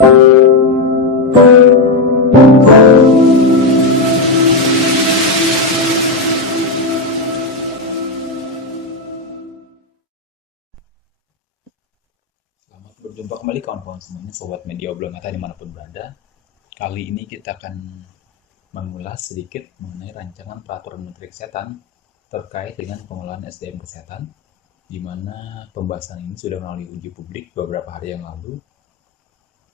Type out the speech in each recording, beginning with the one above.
Selamat berjumpa kembali kawan-kawan semuanya, Sobat Media Obrolan Mata dimanapun berada. Kali ini kita akan mengulas sedikit mengenai rancangan peraturan Menteri Kesehatan terkait dengan pengelolaan SDM Kesehatan, di mana pembahasan ini sudah melalui uji publik beberapa hari yang lalu.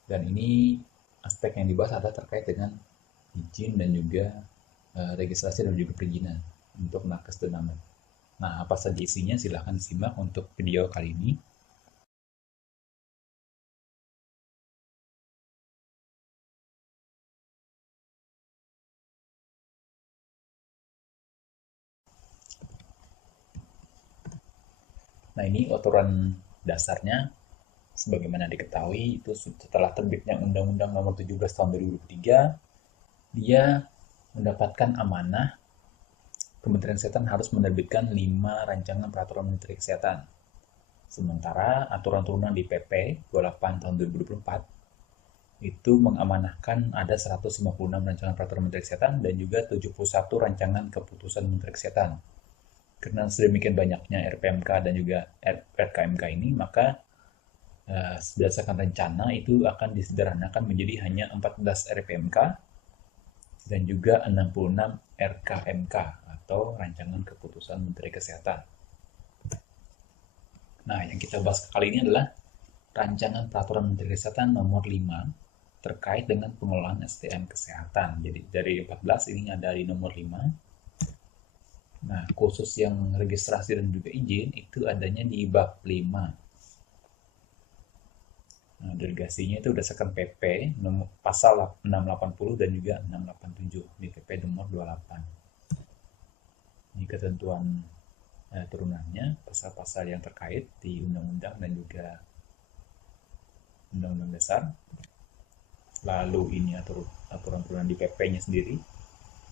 Dan ini aspek yang dibahas adalah terkait dengan izin dan juga registrasi dan juga perizinan untuk nakes dan namet. Nah, apa saja isinya? Silahkan disimak untuk video kali ini. Nah, ini aturan dasarnya. Sebagaimana diketahui, itu setelah terbitnya Undang-Undang Nomor 17 Tahun 2003, dia mendapatkan amanah Kementerian Kesehatan harus menerbitkan 5 rancangan peraturan Menteri Kesehatan. Sementara aturan turunan di PP 28 Tahun 2024 itu mengamanahkan ada 156 rancangan peraturan Menteri Kesehatan dan juga 71 rancangan keputusan Menteri Kesehatan. Karena sedemikian banyaknya RPMK dan juga RKMK ini, maka berdasarkan rencana itu akan disederhanakan menjadi hanya 14 RPMK dan juga 66 RKMK atau Rancangan Keputusan Menteri Kesehatan. Nah, yang kita bahas kali ini adalah Rancangan Peraturan Menteri Kesehatan nomor 5 terkait dengan pengelolaan SDM Kesehatan. Jadi dari 14 ini ada di nomor 5. Nah, khusus yang registrasi dan juga izin itu adanya di bab 5. Nah, delegasinya itu berdasarkan PP nomor pasal 680 dan juga 687 di PP nomor 28. Ini ketentuan turunannya, pasal-pasal yang terkait di undang-undang dan juga undang-undang dasar. Lalu ini aturan turunan di PP-nya sendiri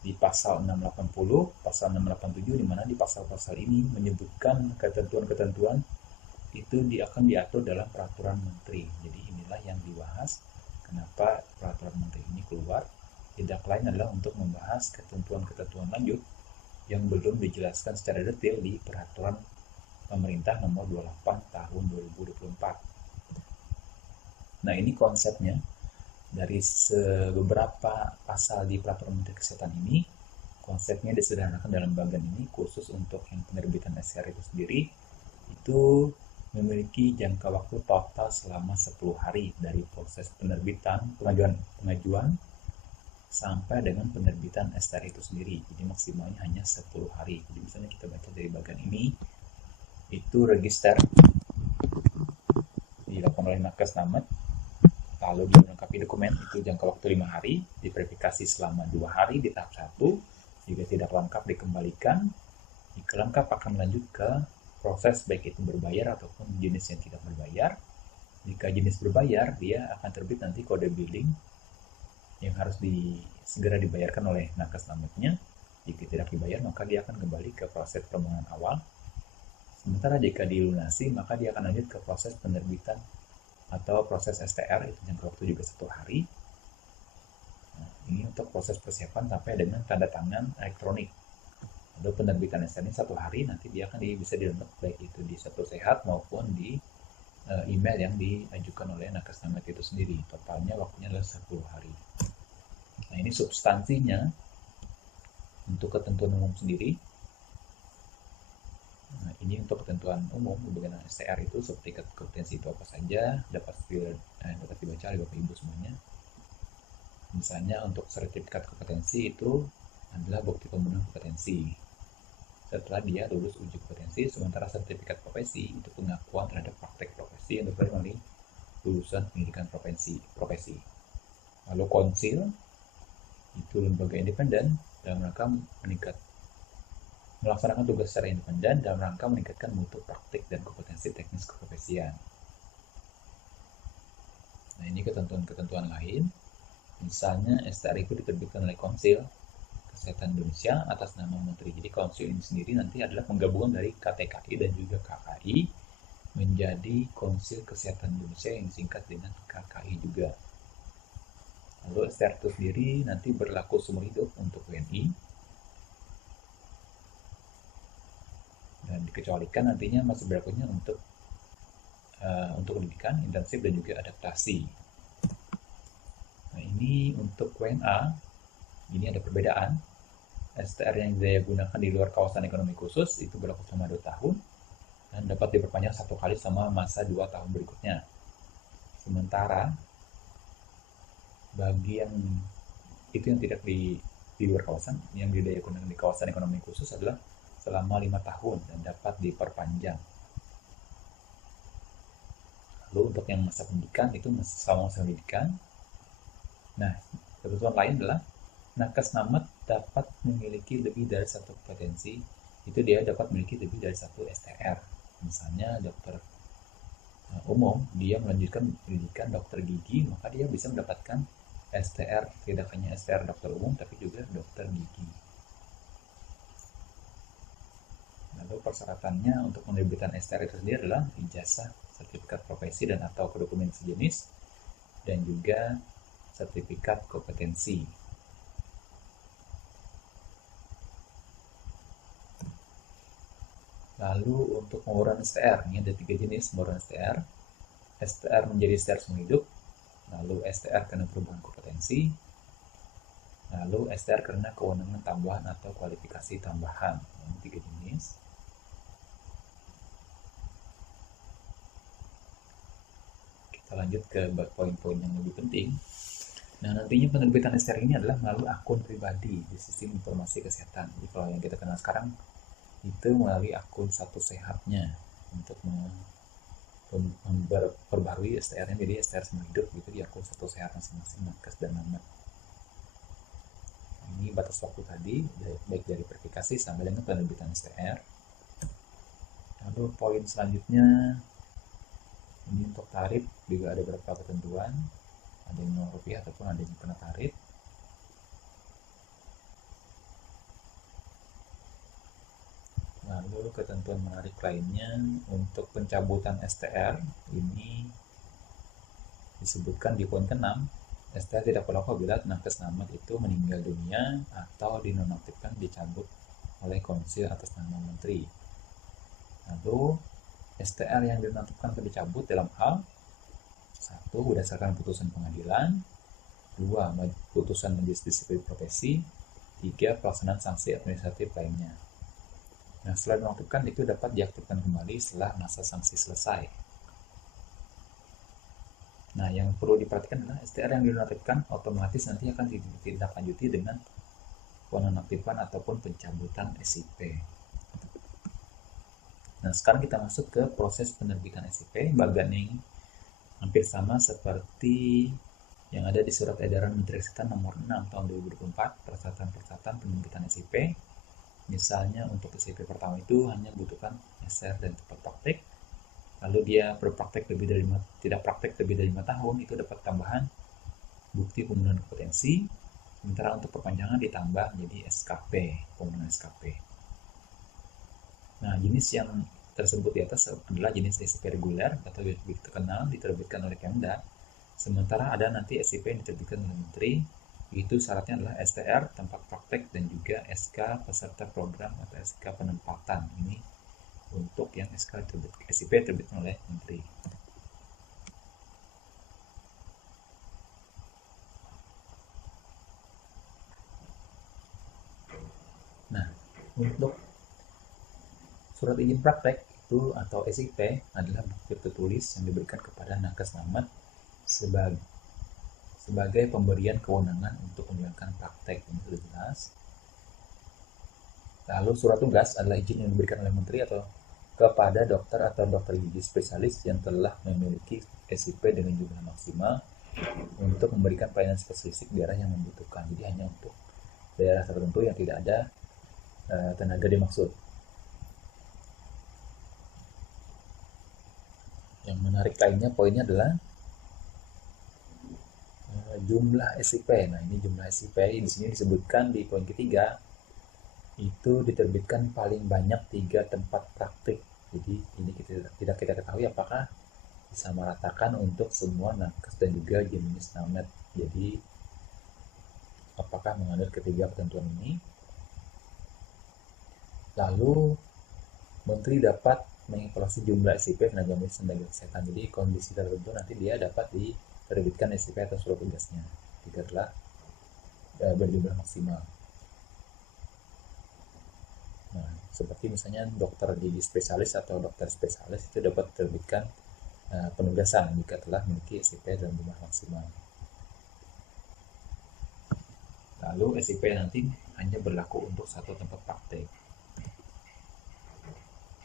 di pasal 680, pasal 687, di mana di pasal-pasal ini menyebutkan ketentuan-ketentuan itu akan diatur dalam peraturan menteri. Jadi inilah yang dibahas kenapa peraturan menteri ini keluar. Tidak lain adalah untuk membahas ketentuan-ketentuan lanjut yang belum dijelaskan secara detail di peraturan pemerintah nomor 28 tahun 2024. Nah, ini konsepnya dari beberapa pasal di peraturan menteri kesehatan ini. Konsepnya disederhanakan dalam bagian ini khusus untuk yang penerbitan SR itu sendiri itu memiliki jangka waktu total selama 10 hari dari proses penerbitan, pengajuan sampai dengan penerbitan SR itu sendiri. Jadi maksimalnya hanya 10 hari. Jadi misalnya kita baca dari bagian ini, itu register dilakukan oleh nakes namet, lalu dia melengkapi dokumen, itu jangka waktu 5 hari, diverifikasi selama 2 hari di tahap 1, jika tidak lengkap dikembalikan, jika lengkap akan lanjut ke proses baik itu berbayar ataupun jenis yang tidak berbayar. Jika jenis berbayar, dia akan terbit nanti kode billing yang harus segera dibayarkan oleh nakes nametnya. Jika tidak dibayar, maka dia akan kembali ke proses permohonan awal. Sementara jika dilunasi, maka dia akan lanjut ke proses penerbitan atau proses STR, itu jangka waktu juga 1 hari. Nah, ini untuk proses persiapan sampai dengan tanda tangan elektronik. Lalu penerbitan STR ini 1 hari, nanti dia akan bisa di-download baik itu di Satu Sehat maupun di email yang diajukan oleh nakes namet itu sendiri. Totalnya waktunya adalah 10 hari. Nah, ini substansinya untuk ketentuan umum sendiri. Nah, ini untuk ketentuan umum bagian STR itu sertifikat kompetensi itu apa saja, dapat dibaca oleh Bapak Ibu semuanya. Misalnya untuk sertifikat kompetensi itu adalah bukti pemenuhan kompetensi setelah dia lulus uji kompetensi, sementara sertifikat profesi itu pengakuan terhadap praktek profesi yang diperoleh melalui lulusan pendidikan profesi. Lalu konsil itu lembaga independen dalam rangka melaksanakan tugas secara independen dalam rangka meningkatkan mutu praktik dan kompetensi teknis keprofesian. Nah, ini ketentuan-ketentuan lain. Misalnya STR itu diterbitkan oleh Konsil Kesehatan Indonesia atas nama Menteri. Jadi konsil ini sendiri nanti adalah penggabungan dari KTKI dan juga KKI menjadi Konsil Kesehatan Indonesia yang disingkat dengan KKI juga. Lalu STR itu sendiri nanti berlaku seumur hidup untuk WNI dan dikecualikan nantinya masih berlakunya untuk pendidikan intensif dan juga adaptasi. Nah, ini untuk WNA ini ada perbedaan. STR yang saya gunakan di luar kawasan ekonomi khusus itu berlaku selama 2 tahun dan dapat diperpanjang 1 kali selama masa 2 tahun berikutnya. Sementara bagi yang itu yang tidak di luar kawasan, yang didaya gunakan di kawasan ekonomi khusus adalah selama 5 tahun dan dapat diperpanjang. Lalu untuk yang masa pendidikan itu selama masa pendidikan. Nah, ketentuan lain adalah nakes namat dapat memiliki lebih dari satu kompetensi, itu dia dapat memiliki lebih dari satu STR. Misalnya dokter umum, dia melanjutkan pendidikan dokter gigi, maka dia bisa mendapatkan STR, tidak hanya STR dokter umum, tapi juga dokter gigi. Lalu persyaratannya untuk penerbitan STR itu sendiri adalah ijazah, sertifikat profesi dan atau dokumen sejenis, dan juga sertifikat kompetensi. Lalu untuk pembaruan STR, ini ada 3 jenis pembaruan STR. STR menjadi STR seumur hidup, lalu STR karena perubahan kompetensi, lalu STR karena kewenangan tambahan atau kualifikasi tambahan. Ini 3 jenis. Kita lanjut ke poin-poin yang lebih penting. Nah, nantinya penerbitan STR ini adalah melalui akun pribadi di sistem informasi kesehatan. Jadi kalau yang kita kenal sekarang itu melalui akun Satu Sehatnya untuk memperbarui STR-nya jadi STR seumur hidup gitu di akun Satu Sehat masing-masing nakes dan namat. Ini batas waktu tadi baik dari verifikasi sampai dengan penerbitan STR. Lalu poin selanjutnya ini untuk tarif juga ada beberapa ketentuan, ada yang Rp0 ataupun ada yang kena tarif. Lalu ketentuan menarik lainnya untuk pencabutan STR ini disebutkan di poin ke-6, STR tidak berlaku apabila nakes namat itu meninggal dunia atau dinonaktifkan dicabut oleh konsil atas nama menteri. Lalu STR yang dinonaktifkan atau dicabut dalam hal 1. Berdasarkan putusan pengadilan, 2. Putusan majelis disiplin profesi, 3. Pelaksanaan sanksi administratif lainnya. Nah, setelah dinonaktifkan itu dapat diaktifkan kembali setelah masa sanksi selesai. Nah, yang perlu diperhatikan adalah STR yang dinonaktifkan otomatis nanti akan ditindaklanjuti dengan penonaktifan ataupun pencabutan SIP. Nah, sekarang kita masuk ke proses penerbitan SIP. Bagian ini hampir sama seperti yang ada di Surat Edaran Menteri Kesehatan Nomor 6 Tahun 2024, persyaratan-persyaratan penerbitan SIP. Misalnya untuk SIP pertama itu hanya butuhkan SR dan tempat praktek. Lalu dia berpraktek tidak praktek lebih dari 5 tahun, itu dapat tambahan bukti pemenuhan kompetensi. Sementara untuk perpanjangan ditambah menjadi SKP, pemenuhan SKP. Nah, jenis yang tersebut di atas adalah jenis SIP reguler atau lebih terkenal diterbitkan oleh Pemda. Sementara ada nanti SIP yang diterbitkan oleh Menteri. Itu syaratnya adalah STR, tempat praktek, dan juga SK peserta program atau SK penempatan. Ini untuk yang SIP terbitkan oleh Menteri. Nah, untuk surat izin praktek itu atau SIP adalah bukti tertulis yang diberikan kepada nakes namat sebagai pemberian kewenangan untuk menjalankan praktek. Ini sudah jelas. Lalu surat tugas adalah izin yang diberikan oleh menteri atau kepada dokter atau dokter gigi spesialis yang telah memiliki SIP dengan jumlah maksimal untuk memberikan pelayanan spesifik daerah yang membutuhkan. Jadi hanya untuk daerah tertentu yang tidak ada tenaga dimaksud. Yang menarik lainnya poinnya adalah jumlah SIP. Nah, ini jumlah SIP di sini disebutkan di poin ketiga itu diterbitkan paling banyak 3 tempat praktik. Jadi ini tidak kita ketahui apakah disamaratakan untuk semua nakes dan juga jenis namet. Jadi apakah menganut ketiga ketentuan ini. Lalu Menteri dapat mengevaluasi jumlah SIP tenaga medis dan tenaga kesehatan. Jadi kondisi tertentu nanti dia dapat diterbitkan SIP atau surat tugasnya jika telah berjumlah maksimal. Nah, seperti misalnya dokter gigi spesialis atau dokter spesialis itu dapat diterbitkan penugasan jika telah memiliki SIP dalam jumlah maksimal. Lalu SIP nanti hanya berlaku untuk satu tempat praktek.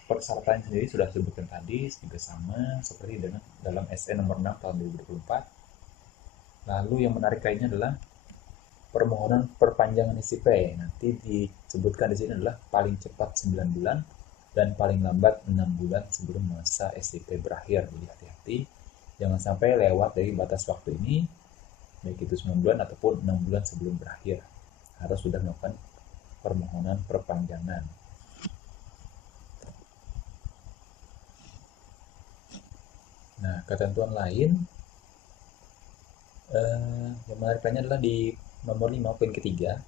Persyaratan sendiri sudah disebutkan tadi, juga sama seperti dengan dalam SE nomor 6 tahun 2024. Lalu yang menarik lainnya adalah permohonan perpanjangan SIP. Nanti disebutkan di sini adalah paling cepat 9 bulan dan paling lambat 6 bulan sebelum masa SIP berakhir. Jadi hati-hati, jangan sampai lewat dari batas waktu ini, baik itu 9 bulan ataupun 6 bulan sebelum berakhir. Harus sudah melakukan permohonan perpanjangan. Nah, ketentuan lain yang menarik lainnya adalah di nomor 5 poin ketiga,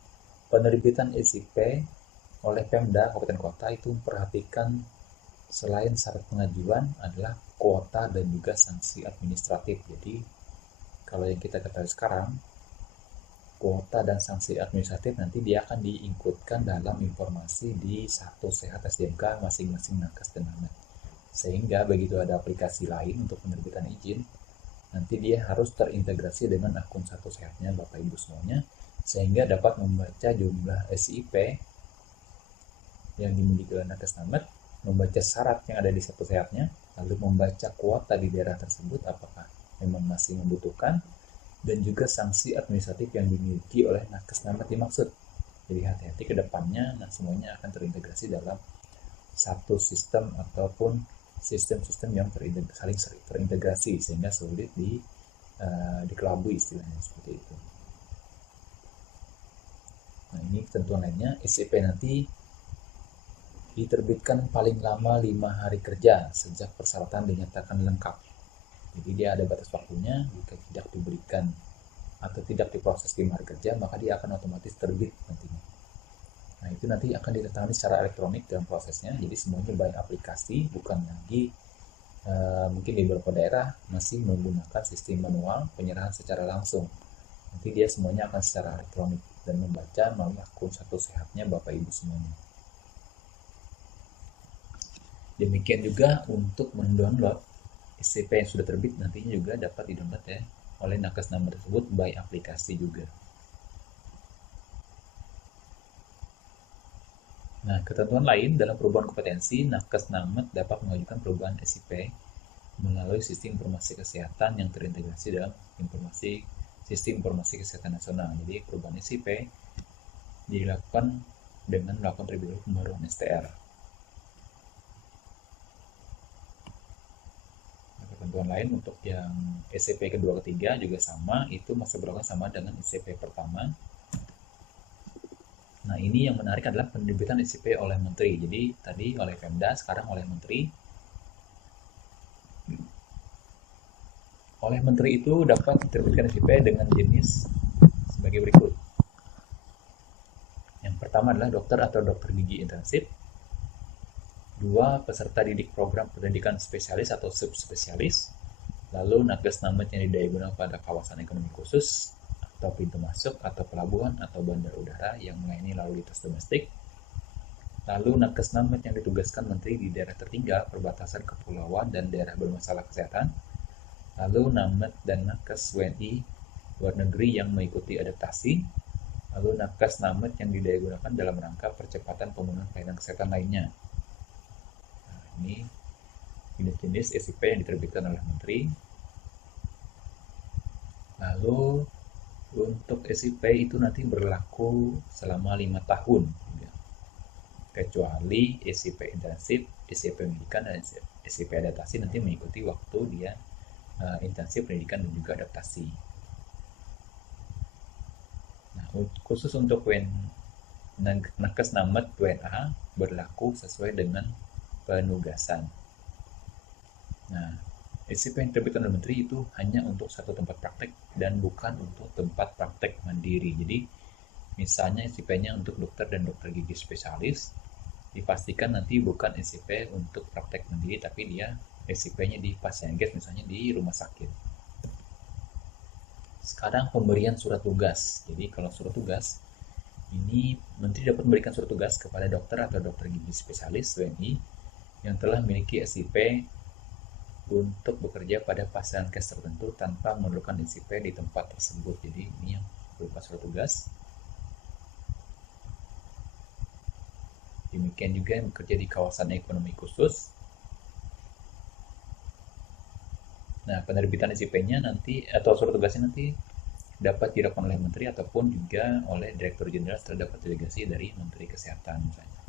penerbitan SIP oleh Pemda Kabupaten Kota itu memperhatikan selain syarat pengajuan adalah kuota dan juga sanksi administratif. Jadi kalau yang kita ketahui sekarang, kuota dan sanksi administratif nanti dia akan diinputkan dalam informasi di Satu Sehat SDMK masing-masing nakes dan namet. Sehingga begitu ada aplikasi lain untuk penerbitan izin, nanti dia harus terintegrasi dengan akun Satu Sehatnya Bapak Ibu semuanya, sehingga dapat membaca jumlah SIP yang dimiliki oleh nakes namet, membaca syarat yang ada di Satu Sehatnya, lalu membaca kuota di daerah tersebut apakah memang masih membutuhkan, dan juga sanksi administratif yang dimiliki oleh nakes namet dimaksud. Jadi hati-hati ke depannya, nah semuanya akan terintegrasi dalam satu sistem ataupun sistem-sistem yang saling terintegrasi sehingga sulit dikelabui istilahnya seperti itu. Nah, ini ketentuan lainnya, SIP nanti diterbitkan paling lama 5 hari kerja sejak persyaratan dinyatakan lengkap. Jadi dia ada batas waktunya, jika tidak diberikan atau tidak diproses 5 hari kerja, maka dia akan otomatis terbit nantinya. Nah, itu nanti akan ditandatangani secara elektronik dalam prosesnya, jadi semuanya by aplikasi, bukan lagi mungkin di beberapa daerah masih menggunakan sistem manual penyerahan secara langsung. Nanti dia semuanya akan secara elektronik dan membaca melalui akun Satu Sehatnya Bapak Ibu semuanya. Demikian juga untuk mendownload SIP yang sudah terbit, nantinya juga dapat didownload ya oleh nakes namet tersebut by aplikasi juga. Nah, ketentuan lain dalam perubahan kompetensi, nakes namet dapat mengajukan perubahan SIP melalui sistem informasi kesehatan yang terintegrasi dalam sistem informasi kesehatan nasional. Jadi perubahan SIP dilakukan dengan melakukan terlebih dahulu pembaruan STR. Nah, ketentuan lain untuk yang SIP kedua ketiga juga sama, itu masih berlaku sama dengan SIP pertama. Nah, ini yang menarik adalah penerbitan SIP oleh Menteri. Jadi tadi oleh Pemda, sekarang oleh Menteri. Oleh Menteri itu dapat diterbitkan SIP dengan jenis sebagai berikut. Yang pertama adalah dokter atau dokter gigi intensif. 2. Peserta didik program pendidikan spesialis atau subspesialis. Lalu nakes namet yang didaya pada kawasan ekonomi khusus atau pintu masuk atau pelabuhan atau bandar udara yang melayani lalu lintas domestik. Lalu nakes namet yang ditugaskan Menteri di daerah tertinggal, perbatasan kepulauan dan daerah bermasalah kesehatan. Lalu namet dan nakes WNI luar negeri yang mengikuti adaptasi. Lalu nakes namet yang didaya dalam rangka percepatan pemenuhan pelayanan kesehatan lainnya. Nah, ini jenis-jenis SIP yang diterbitkan oleh Menteri. Lalu untuk SIP itu nanti berlaku selama 5 tahun, kecuali SIP intensif, SIP pendidikan, dan SIP adaptasi nanti mengikuti waktu dia intensif pendidikan dan juga adaptasi. Nah, khusus untuk nakes namet WNA berlaku sesuai dengan penugasan. Nah, SIP yang diterbitkan oleh Menteri itu hanya untuk satu tempat praktek dan bukan untuk tempat praktek mandiri. Jadi Misalnya SIP-nya untuk dokter dan dokter gigi spesialis, dipastikan nanti bukan SIP untuk praktek mandiri, tapi dia SIP-nya di pasienkes, misalnya di rumah sakit. Sekarang pemberian surat tugas. Jadi kalau surat tugas, ini menteri dapat memberikan surat tugas kepada dokter atau dokter gigi spesialis WNI yang telah memiliki SIP untuk bekerja pada pasienkes tertentu tanpa memerlukan SIP di tempat tersebut. Jadi ini yang berupa surat tugas. Demikian juga yang bekerja di kawasan ekonomi khusus. Nah, penerbitan SIP-nya nanti atau surat tugasnya nanti dapat dilakukan oleh menteri ataupun juga oleh direktur jenderal setelah dapat delegasi dari menteri kesehatan misalnya.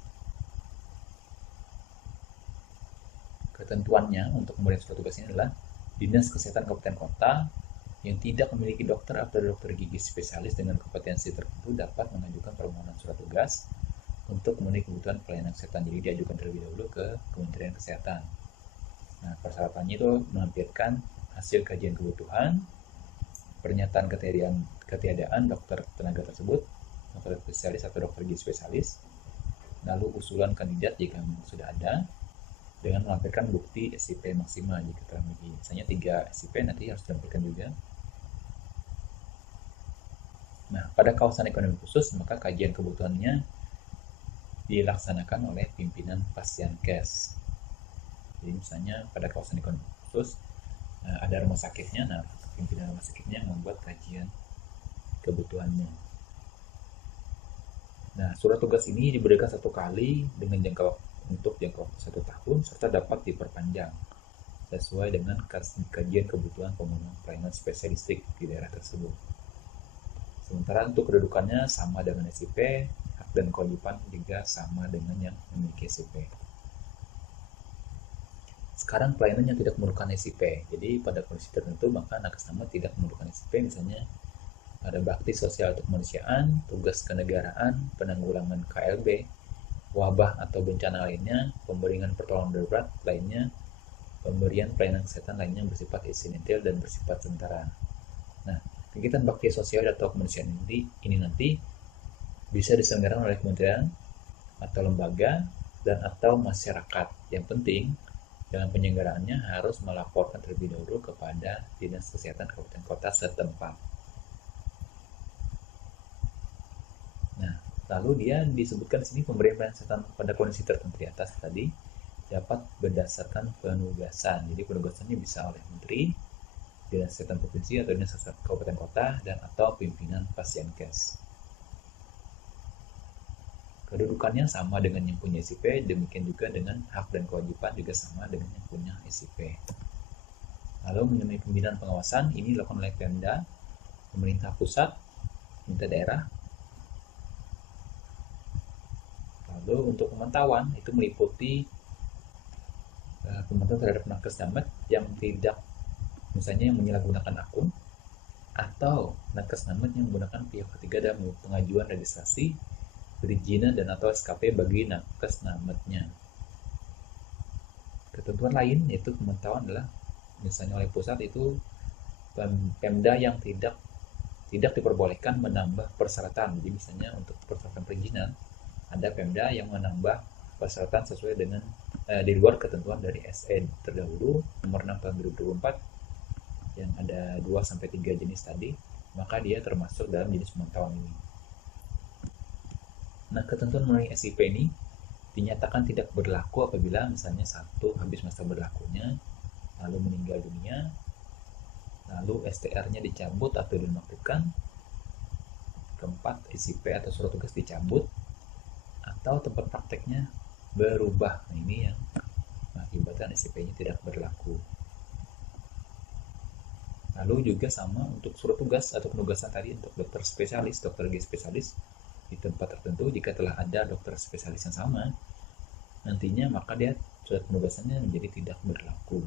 Ketentuannya untuk pemberian surat tugas ini adalah Dinas Kesehatan Kabupaten Kota yang tidak memiliki dokter atau dokter gigi spesialis dengan kompetensi tertentu dapat mengajukan permohonan surat tugas untuk memenuhi kebutuhan pelayanan kesehatan. Jadi diajukan terlebih dahulu ke Kementerian Kesehatan. Nah, persyaratannya itu melampirkan hasil kajian kebutuhan, pernyataan ketiadaan dokter tenaga tersebut, dokter spesialis atau dokter gigi spesialis, lalu usulan kandidat jika sudah ada, dengan melampirkan bukti SIP maksimal jika telah memiliki. Misalnya 3 SIP nanti harus ditampilkan juga. Nah, pada kawasan ekonomi khusus, maka kajian kebutuhannya dilaksanakan oleh pimpinan pasienkes. Jadi misalnya pada kawasan ekonomi khusus ada rumah sakitnya, nah pimpinan rumah sakitnya membuat kajian kebutuhannya. Nah, surat tugas ini diberikan 1 kali dengan jangka waktu 1 tahun serta dapat diperpanjang sesuai dengan kajian kebutuhan pemenuhan pelayanan spesialistik di daerah tersebut. Sementara untuk kedudukannya sama dengan SIP, hak dan kewajiban juga sama dengan yang memiliki SIP. Sekarang pelayanan yang tidak memerlukan SIP. Jadi pada kondisi tertentu maka nakes nama tidak memerlukan SIP, misalnya ada bakti sosial untuk kemanusiaan, tugas kenegaraan, penanggulangan KLB, wabah atau bencana lainnya, pemberian pertolongan darurat lainnya, pemberian pelayanan kesehatan lainnya bersifat insidental dan bersifat sementara. Nah, kegiatan bakti sosial atau kemanusiaan ini nanti bisa diselenggarakan oleh kementerian atau lembaga dan atau masyarakat. Yang penting dalam penyelenggaraannya harus melaporkan terlebih dahulu kepada Dinas Kesehatan Kabupaten Kota setempat. Nah, lalu dia disebutkan di sini pemberian pelayanan kesehatan pada kondisi tertentu di atas tadi dapat berdasarkan penugasan. Jadi penugasannya bisa oleh menteri, Dinas Kesehatan Provinsi atau Dinas Kesehatan Kabupaten Kota dan atau pimpinan pasienkes. Kedudukannya sama dengan yang punya SIP, demikian juga dengan hak dan kewajiban juga sama dengan yang punya SIP. Lalu mengenai pembinaan pengawasan, ini dilakukan oleh Pemda, pemerintah pusat, pemerintah daerah. Lalu untuk pemantauan, itu meliputi pemantauan terhadap nakes damet yang tidak, misalnya yang menyalahgunakan akun, atau nakes damet yang menggunakan pihak ketiga dalam pengajuan registrasi, perizinan dan atau SKP bagi nakes nametnya. Ketentuan lain yaitu pemantauan adalah misalnya oleh pusat itu Pemda yang tidak diperbolehkan menambah persyaratan. Jadi misalnya untuk persyaratan perizinan ada Pemda yang menambah persyaratan sesuai dengan di luar ketentuan dari SE terdahulu nomor 6 tahun 2024 yang ada 2 sampai 3 jenis tadi, maka dia termasuk dalam jenis pemantauan ini. Nah, ketentuan mengenai SIP ini dinyatakan tidak berlaku apabila misalnya 1 habis masa berlakunya, lalu meninggal dunia, lalu STR-nya dicabut atau dinonaktifkan, keempat SIP atau surat tugas dicabut, atau tempat prakteknya berubah. Nah, ini yang mengakibatkan SIP-nya tidak berlaku. Lalu juga sama untuk surat tugas atau penugasan tadi untuk dokter spesialis, dokter gigi spesialis di tempat tertentu, jika telah ada dokter spesialis yang sama nantinya, maka dia surat penugasannya menjadi tidak berlaku.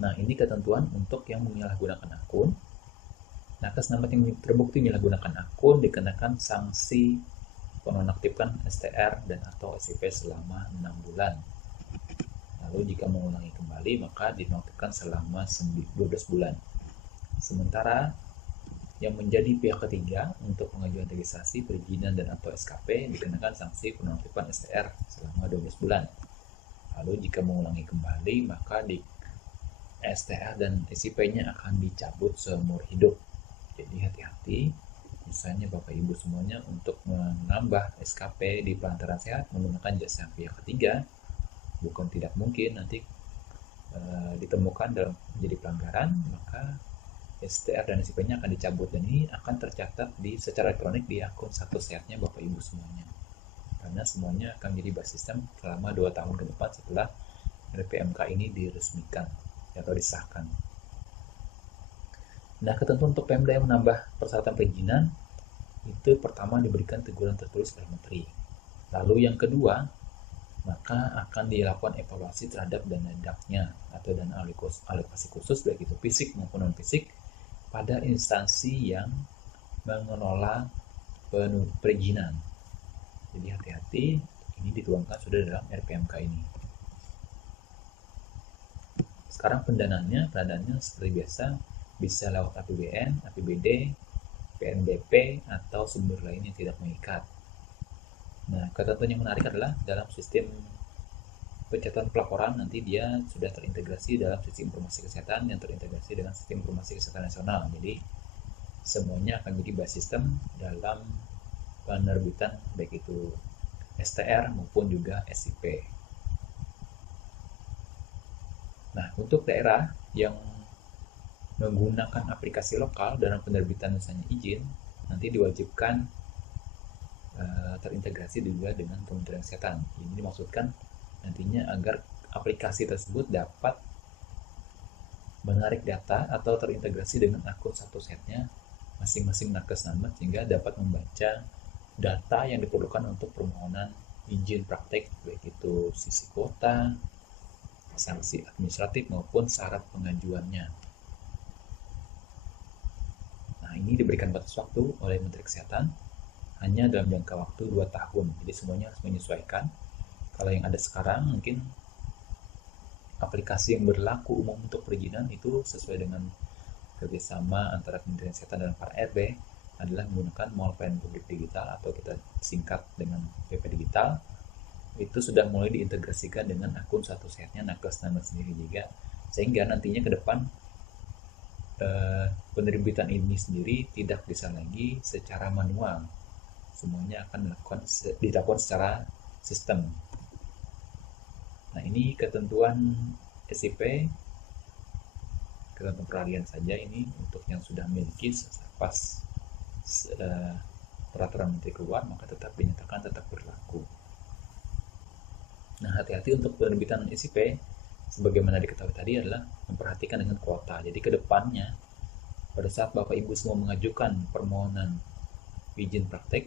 Nah, ini ketentuan untuk yang menyalahgunakan akun. Nakes namet yang terbukti menyalahgunakan akun dikenakan sanksi penonaktifkan STR dan atau SIP selama 6 bulan. Lalu jika mengulangi kembali maka dinonaktifkan selama 12 bulan. Sementara yang menjadi pihak ketiga untuk pengajuan registrasi, perizinan, dan atau SKP dikenakan sanksi penonaktifan STR selama 12 bulan. Lalu jika mengulangi kembali, maka di STR dan SIP-nya akan dicabut seumur hidup. Jadi hati-hati, misalnya Bapak Ibu semuanya, untuk menambah SKP di Pelantara Sehat menggunakan jasa pihak ketiga, bukan tidak mungkin nanti ditemukan dalam menjadi pelanggaran, maka STR dan SIP-nya akan dicabut, dan ini akan tercatat secara elektronik di akun Satu Sehatnya Bapak Ibu semuanya. Karena semuanya akan menjadi basis sistem selama 2 tahun ke depan setelah RPMK ini diresmikan atau disahkan. Nah, ketentuan untuk Pemda yang menambah persyaratan perizinan itu pertama diberikan teguran tertulis oleh Menteri. Lalu yang kedua, maka akan dilakukan evaluasi terhadap dana DAK-nya atau dana alokasi khusus, baik itu fisik maupun non fisik, pada instansi yang mengelola perizinan. Jadi hati-hati, ini dituangkan sudah dalam RPMK ini. Sekarang pendanaannya seperti biasa, bisa lewat APBN, APBD, PNBP, atau sumber lain yang tidak mengikat. Nah, ketentuan yang menarik adalah dalam sistem pencatatan pelaporan nanti dia sudah terintegrasi dalam sistem informasi kesehatan yang terintegrasi dengan sistem informasi kesehatan nasional. Jadi semuanya akan menjadi basis sistem dalam penerbitan baik itu STR maupun juga SIP. Nah, untuk daerah yang menggunakan aplikasi lokal dalam penerbitan misalnya izin, nanti diwajibkan terintegrasi juga dengan Kementerian Kesehatan. Ini dimaksudkan nantinya agar aplikasi tersebut dapat menarik data atau terintegrasi dengan akun Satu Sehatnya masing-masing nakes namet, sehingga dapat membaca data yang diperlukan untuk permohonan izin praktek, baik itu sisi kuota, sanksi administratif maupun syarat pengajuannya. Nah, ini diberikan batas waktu oleh Menteri Kesehatan hanya dalam jangka waktu 2 tahun. Jadi semuanya harus menyesuaikan. Kalau yang ada sekarang mungkin aplikasi yang berlaku umum untuk perizinan itu sesuai dengan kerjasama antara Kementerian Kesehatan dan para RB adalah menggunakan Mall Pelayanan Publik Digital atau kita singkat dengan PP Digital. Itu sudah mulai diintegrasikan dengan akun Satu Sehatnya nakes namet sendiri juga, sehingga nantinya ke depan penerbitan ini sendiri tidak bisa lagi secara manual, semuanya akan dilakukan secara sistem. Nah, ini ketentuan SIP, ketentuan peralihan saja ini untuk yang sudah memiliki pas peraturan menteri keluar, maka tetap dinyatakan tetap berlaku. Nah, hati-hati untuk penerbitan SIP sebagaimana diketahui tadi adalah memperhatikan dengan kuota. Jadi ke depannya pada saat Bapak Ibu semua mengajukan permohonan izin praktek,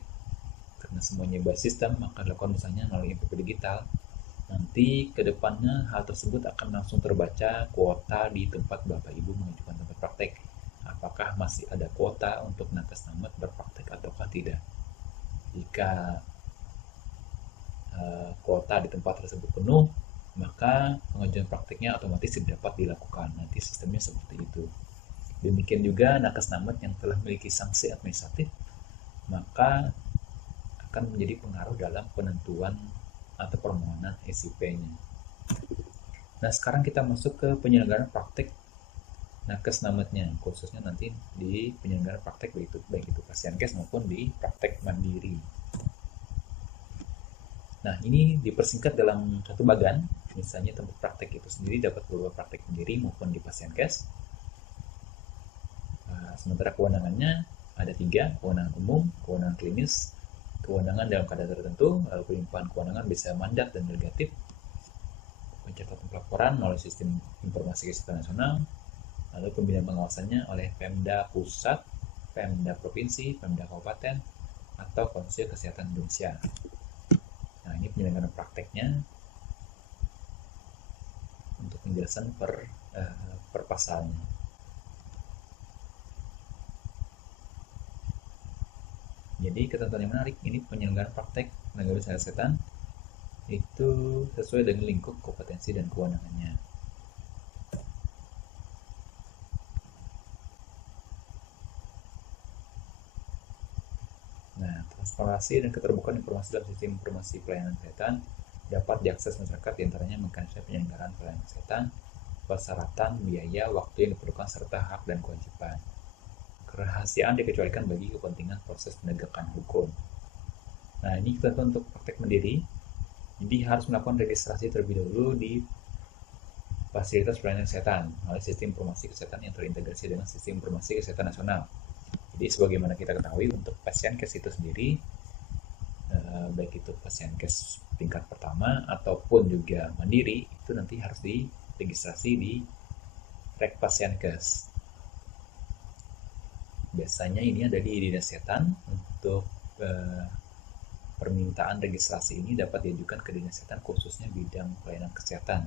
karena semuanya basis sistem, maka dilakukan misalnya melalui PP Digital. Nanti ke depannya hal tersebut akan langsung terbaca kuota di tempat Bapak Ibu mengajukan tempat praktek. Apakah masih ada kuota untuk nakes namet berpraktek ataukah tidak? Jika kuota di tempat tersebut penuh, maka pengajuan prakteknya otomatis tidak dapat dilakukan. Nanti sistemnya seperti itu. Demikian juga nakes namet yang telah memiliki sanksi administratif, maka akan menjadi pengaruh dalam penentuan atau permohonan SIP-nya. Nah, sekarang kita masuk ke penyelenggaraan praktek nakes nametnya, khususnya nanti di penyelenggaraan praktek baik itu Pasienkes maupun di praktek mandiri. Nah, ini dipersingkat dalam satu bagan, misalnya tempat praktek itu sendiri dapat berupa praktek mandiri maupun di Pasienkes. Sementara kewenangannya ada 3, kewenangan umum, kewenangan klinis, kewenangan dalam keadaan tertentu, lalu pelimpahan kewenangan bisa mandat dan delegatif, pencatatan pelaporan melalui sistem informasi kesehatan nasional, lalu pembinaan pengawasannya oleh Pemda Pusat, Pemda Provinsi, Pemda Kabupaten, atau Konsil Kesehatan Indonesia. Nah, ini penyelenggaraan prakteknya untuk penjelasan per pasalnya. Jadi ketentuan yang menarik ini penyelenggaraan praktek tenaga usaha kesehatan itu sesuai dengan lingkup kompetensi dan kewenangannya. transparansi dan keterbukaan informasi dalam sistem informasi pelayanan kesehatan dapat diakses masyarakat, diantaranya mekanisme penyelenggaraan pelayanan kesehatan, persyaratan, biaya, waktu yang diperlukan, serta hak dan kewajiban. Kerahasiaan dikecualikan bagi kepentingan proses penegakan hukum. Nah, ini kita untuk praktek mandiri. Jadi harus melakukan registrasi terlebih dahulu di fasilitas pelayanan kesehatan oleh sistem informasi kesehatan yang terintegrasi dengan sistem informasi kesehatan nasional. Jadi sebagaimana kita ketahui untuk Pasienkes itu sendiri, baik itu Pasienkes tingkat pertama ataupun juga mandiri, itu nanti harus diregistrasi di Rek Pasienkes. Biasanya ini ada di Dinas Kesehatan. Untuk permintaan registrasi ini dapat diajukan ke Dinas Kesehatan khususnya bidang pelayanan kesehatan.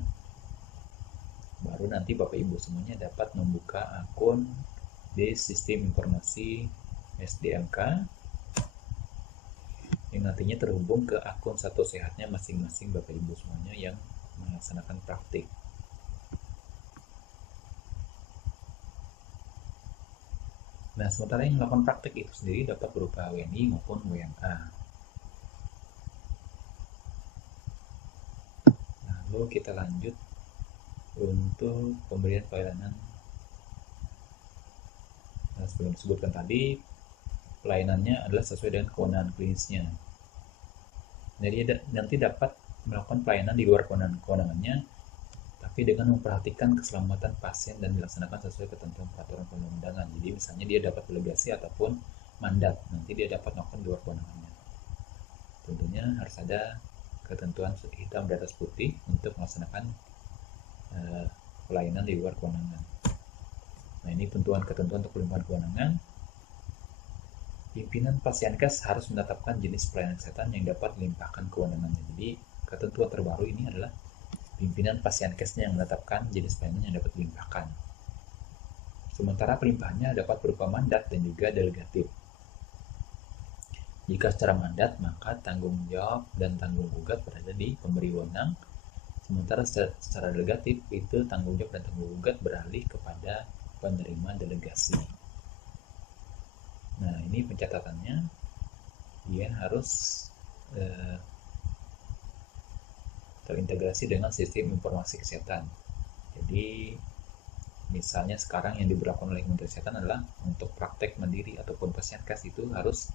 Baru nanti Bapak Ibu semuanya dapat membuka akun di sistem informasi SDMK yang nantinya terhubung ke akun Satu Sehatnya masing-masing Bapak Ibu semuanya yang melaksanakan praktik. Nah, sementara yang melakukan praktik itu sendiri dapat berupa WNI maupun WNA. Lalu kita lanjut untuk pemberian pelayanan. Nah, sebelum disebutkan tadi, pelayanannya adalah sesuai dengan kewenangan klinisnya. Jadi nanti dapat melakukan pelayanan di luar kewenangannya, tapi dengan memperhatikan keselamatan pasien dan dilaksanakan sesuai ketentuan peraturan perundang-undangan. Jadi misalnya dia dapat delegasi ataupun mandat, nanti dia dapat melakukan di luar kewenangannya. Tentunya harus ada ketentuan hitam di atas putih untuk melaksanakan pelayanan di luar kewenangan. Nah, ini ketentuan untuk pelimpahan kewenangan. Pimpinan Pasienkes harus menetapkan jenis pelayanan kesehatan yang dapat dilimpahkan kewenangannya. Jadi, ketentuan terbaru ini adalah pimpinan Pasienkesnya yang menetapkan jenis pelayanan yang dapat dilimpahkan. Sementara pelimpahannya dapat berupa mandat dan juga delegatif. Jika secara mandat, maka tanggung jawab dan tanggung gugat berada di pemberi wewenang. Sementara secara delegatif, itu tanggung jawab dan tanggung gugat beralih kepada penerima delegasi. Nah, ini pencatatannya, dia harus terintegrasi dengan sistem informasi kesehatan. Jadi, misalnya sekarang yang diberlakukan oleh Kementerian Kesehatan adalah untuk praktek mandiri ataupun Pasienkes itu harus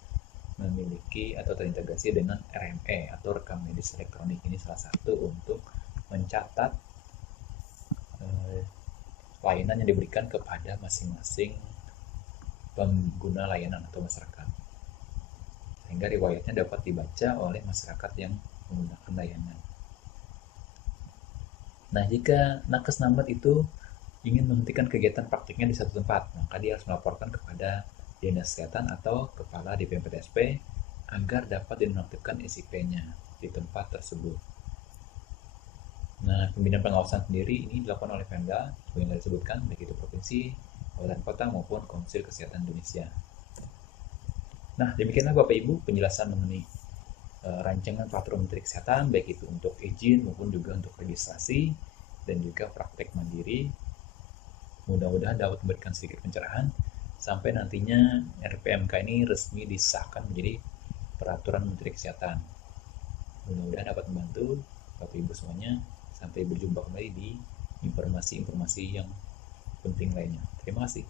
memiliki atau terintegrasi dengan RME atau rekam medis elektronik. Ini salah satu untuk mencatat layanan yang diberikan kepada masing-masing pengguna layanan atau masyarakat, sehingga riwayatnya dapat dibaca oleh masyarakat yang menggunakan layanan. Nah, jika nakes Namet itu ingin menghentikan kegiatan praktiknya di satu tempat, maka dia harus melaporkan kepada Dinas Kesehatan atau Kepala DPMPTSP agar dapat dinonaktifkan SIP-nya di tempat tersebut. Nah, pembinaan pengawasan sendiri ini dilakukan oleh Pemda, seperti yang disebutkan, baik itu provinsi, kabupaten kota maupun Konsil Kesehatan Indonesia. Nah, demikianlah Bapak Ibu penjelasan mengenai rancangan peraturan Menteri Kesehatan, baik itu untuk izin maupun juga untuk registrasi dan juga praktek mandiri. Mudah-mudahan dapat memberikan sedikit pencerahan sampai nantinya RPMK ini resmi disahkan menjadi peraturan Menteri Kesehatan. Mudah-mudahan dapat membantu Bapak Ibu semuanya. Sampai berjumpa kembali di informasi-informasi yang penting lainnya. Terima kasih.